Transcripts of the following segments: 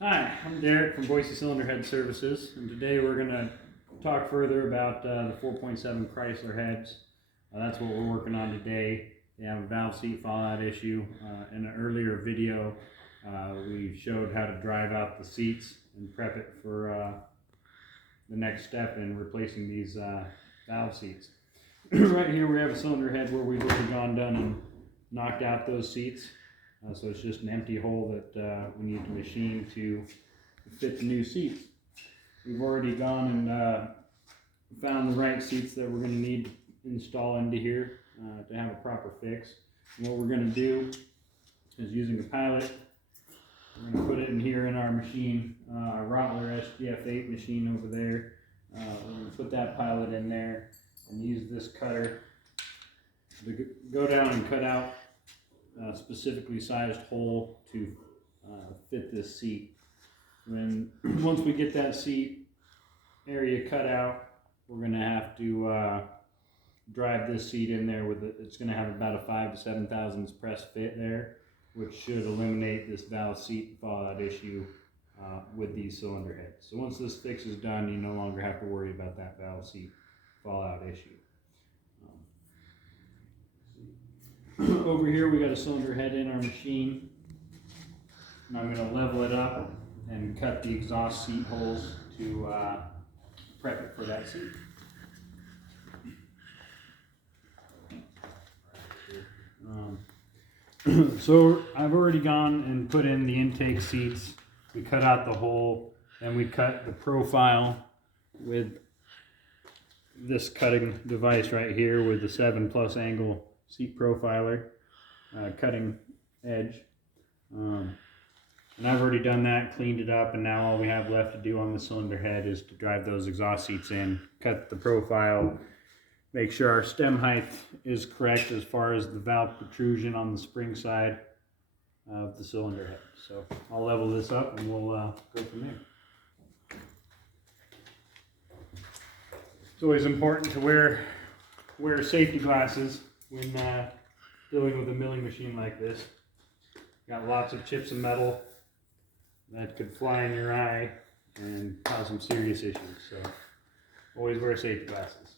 Hi, I'm Derek from Boise Cylinder Head Services, and today we're going to talk further about the 4.7 Chrysler heads. That's what we're working on today. They have a valve seat fallout issue. In an earlier video, we showed how to drive out the seats and prep it for the next step in replacing these valve seats. Right here we have a cylinder head where we've already gone down and knocked out those seats. So it's just an empty hole that we need to machine to fit the new seats. We've already gone and found the right seats that we're going to need to install into here to have a proper fix. And what we're going to do is, using a pilot, we're going to put it in here in our machine, our Rottler SGF8 machine over there. We're going to put that pilot in there and use this cutter to go down and cut out a specifically sized hole to fit this seat. Once we get that seat area cut out, we're going to have to drive this seat in there with it. It's going to have about a 5 to 7 thousandths press fit there, which should eliminate this valve seat fallout issue with these cylinder heads. So once this fix is done, you no longer have to worry about that valve seat fallout issue. Over here we got a cylinder head in our machine, and I'm going to level it up and cut the exhaust seat holes to prep it for that seat. So I've already gone and put in the intake seats. We cut out the hole, and we cut the profile with this cutting device right here with the 7+ angle seat profiler cutting edge. And I've already done that, cleaned it up, and now all we have left to do on the cylinder head is to drive those exhaust seats in, cut the profile, make sure our stem height is correct as far as the valve protrusion on the spring side of the cylinder head. So I'll level this up and we'll go from there. It's always important to wear safety glasses when dealing with a milling machine like this. Got lots of chips of metal that could fly in your eye and cause some serious issues. So always wear safety glasses.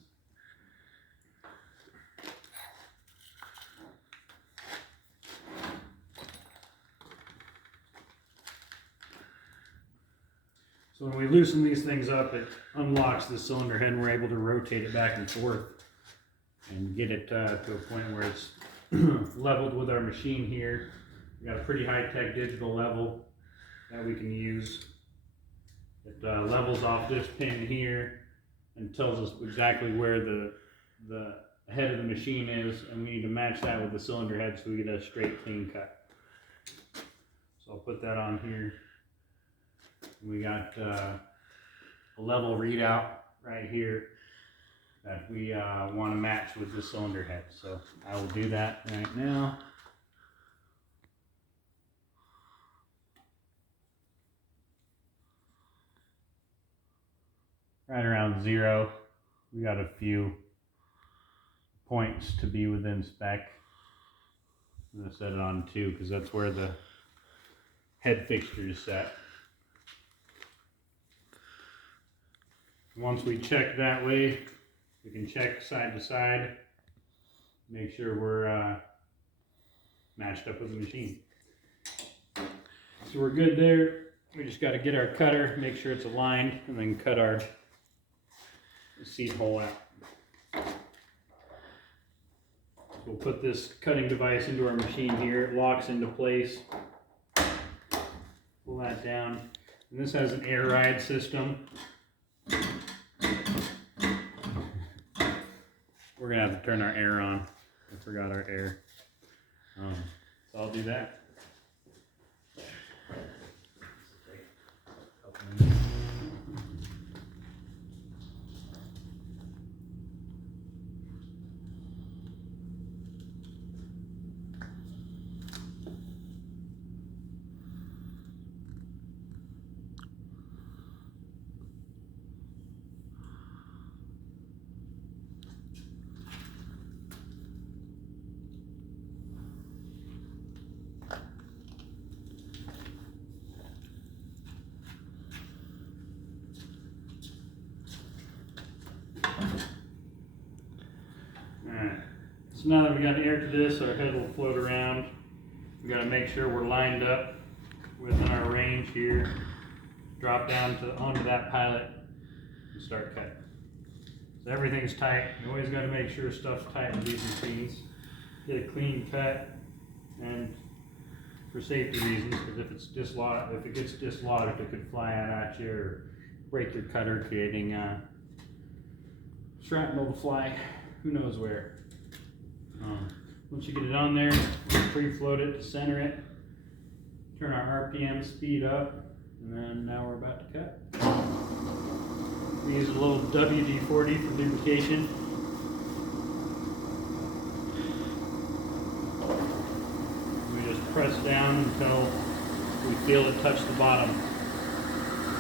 So when we loosen these things up, it unlocks the cylinder head and we're able to rotate it back and forth and get it to a point where it's leveled with our machine here. We got a pretty high-tech digital level that we can use. It levels off this pin here and tells us exactly where the head of the machine is, and we need to match that with the cylinder head so we get a straight, clean cut. So I'll put that on here. We got a level readout right here that we want to match with the cylinder head. So I will do that right now. Right around 0. We got a few points to be within spec. I'm going to set it on 2 because that's where the head fixture is set. Once we check that way, we can check side to side, make sure we're matched up with the machine. So we're good there. We just got to get our cutter, make sure it's aligned, and then cut our seat hole out. So we'll put this cutting device into our machine here. It locks into place. Pull that down. And this has an air ride system. We're going to have to turn our air on. I forgot our air. So I'll do that. So now that we got air to this, our head will float around. We got to make sure we're lined up within our range here. Drop down onto that pilot and start cutting. So everything's tight. You always got to make sure stuff's tight with these machines. Get a clean cut, and for safety reasons, because if it gets dislodged, it could fly out at you or break your cutter, creating shrapnel to fly who knows where. Once you get it on there, free float it to center it, turn our RPM speed up, and then now we're about to cut. We use a little WD-40 for lubrication. We just press down until we feel it touch the bottom.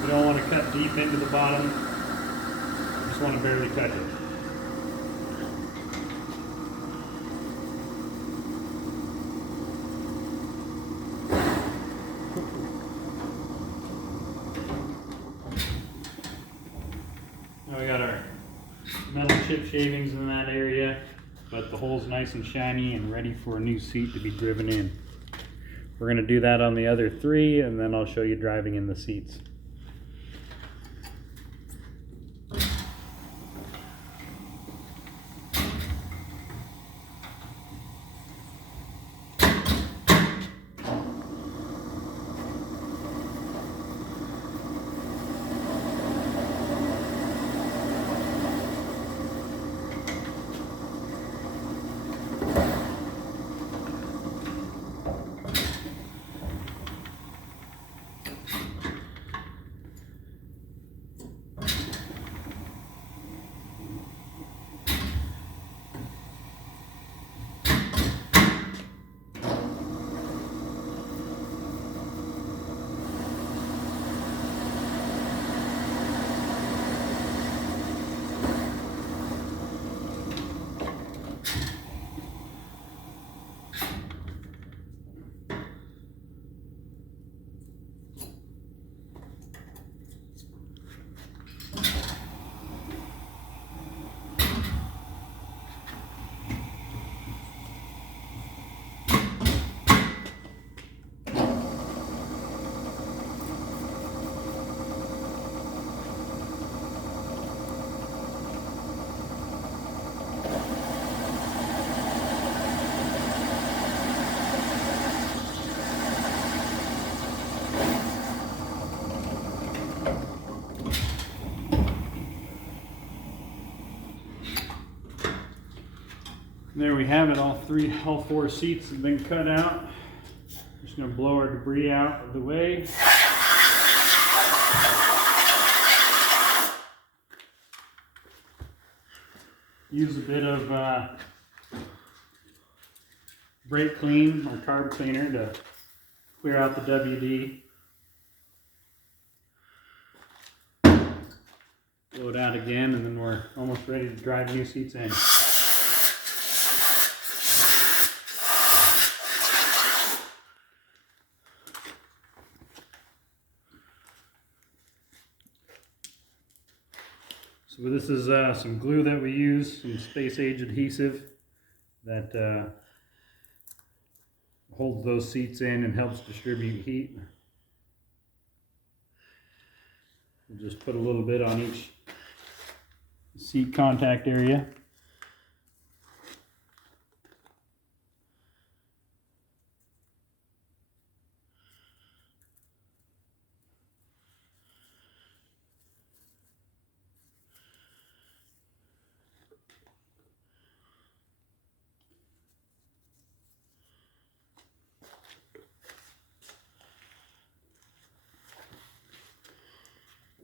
We don't want to cut deep into the bottom, we just want to barely touch it. Now we got our metal chip shavings in that area, but the hole's nice and shiny and ready for a new seat to be driven in. We're going to do that on the other three, and then I'll show you driving in the seats. There we have it, all four seats have been cut out. Just gonna blow our debris out of the way. Use a bit of brake clean or carb cleaner to clear out the WD. Blow it out again, and then we're almost ready to drive new seats in. So this is some glue that we use, some space age adhesive that holds those seats in and helps distribute heat. We'll just put a little bit on each seat contact area.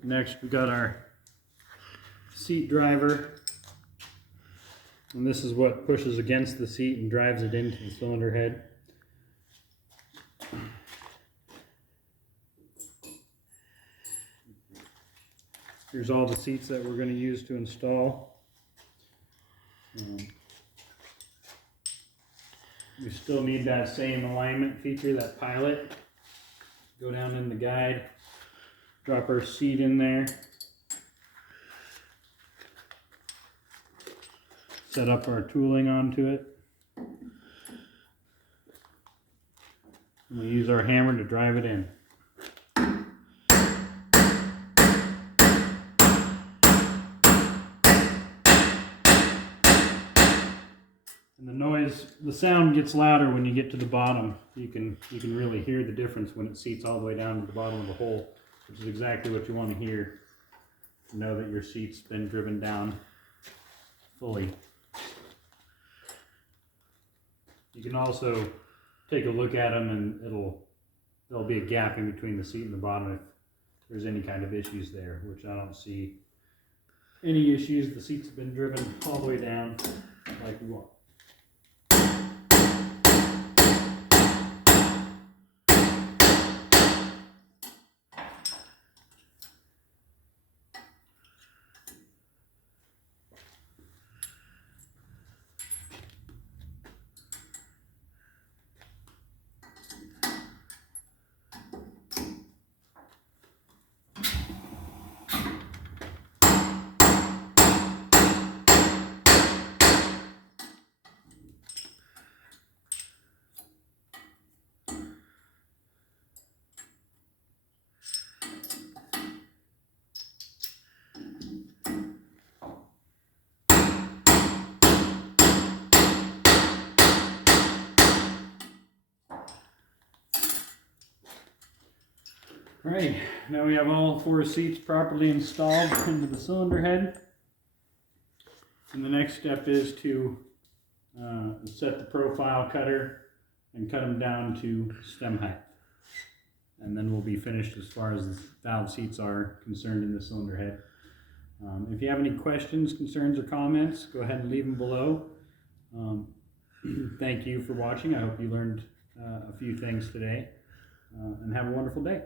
Next, we got our seat driver, and this is what pushes against the seat and drives it into the cylinder head. Here's all the seats that we're going to use to install. We still need that same alignment feature, that pilot. Go down in the guide. Drop our seat in there. Set up our tooling onto it. And we'll use our hammer to drive it in. And the sound gets louder when you get to the bottom. You can really hear the difference when it seats all the way down to the bottom of the hole, which is exactly what you want to hear. To know that your seat's been driven down fully. You can also take a look at them, and there'll be a gap in between the seat and the bottom if there's any kind of issues there, which I don't see any issues. The seat's been driven all the way down like we want. Alright, now we have all 4 seats properly installed into the cylinder head. And the next step is to set the profile cutter and cut them down to stem height. And then we'll be finished as far as the valve seats are concerned in the cylinder head. If you have any questions, concerns, or comments, go ahead and leave them below. Thank you for watching. I hope you learned a few things today. And have a wonderful day.